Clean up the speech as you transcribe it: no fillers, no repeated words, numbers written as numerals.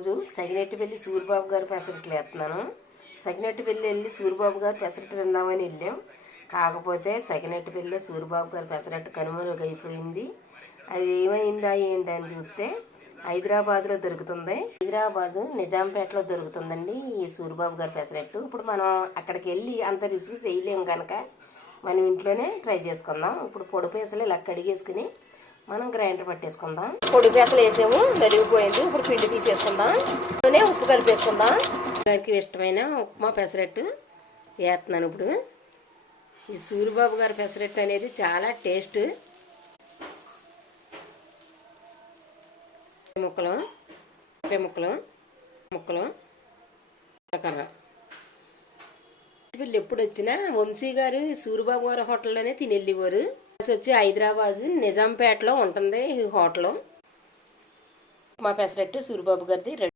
రోజు సగినెట్టిపల్లి సూరిబాబు గారు పెసరట్లు వేస్తున్నాను. సగినెట్టిపల్లి వెళ్ళి సూరిబాబు గారు పెసరట్టు తిందామని వెళ్ళాం. కాకపోతే సగినెట్టిపల్లిలో సూరిబాబు గారు పెసరట్టు కనుమరుగైపోయింది. అది ఏమైందా ఏంటని చూస్తే హైదరాబాద్లో దొరుకుతుంది. హైదరాబాదు నిజాంపేటలో దొరుకుతుందండి ఈ సూరిబాబు గారి పెసరట్టు. ఇప్పుడు మనం అక్కడికి వెళ్ళి అంత రిస్క్ చేయలేము కనుక మనం ఇంట్లోనే ట్రై చేసుకుందాం. ఇప్పుడు పొడి పేసలు ఇలా కడిగేసుకుని మనం గ్రైండర్ పట్టేసుకుందాం. పొడి పేసలు వేసాము, నలిగిపోయింది. ఇప్పుడు పిండి తీసేసుకుందాం. ఉప్పు కలిపేసుకుందాం. గారికి ఇష్టమైన ఉప్మా పెసరట్టు వేస్తున్నాను. ఇప్పుడు ఈ సూరిబాబు గారి పెసరట్టు అనేది చాలా టేస్ట్. ముక్కలు ముక్కలు ముక్కలు కర్ర వీళ్ళు ఎప్పుడు వచ్చినా వంశీ గారు సూరిబాబు గారి హోటల్లోనే తినెళ్ళేవారు. వచ్చి హైదరాబాద్ నిజాంపేటలో ఉంటుంది ఈ హోటల్. మా పెసరట్టు సూరిబాబు గారిది రెడీ.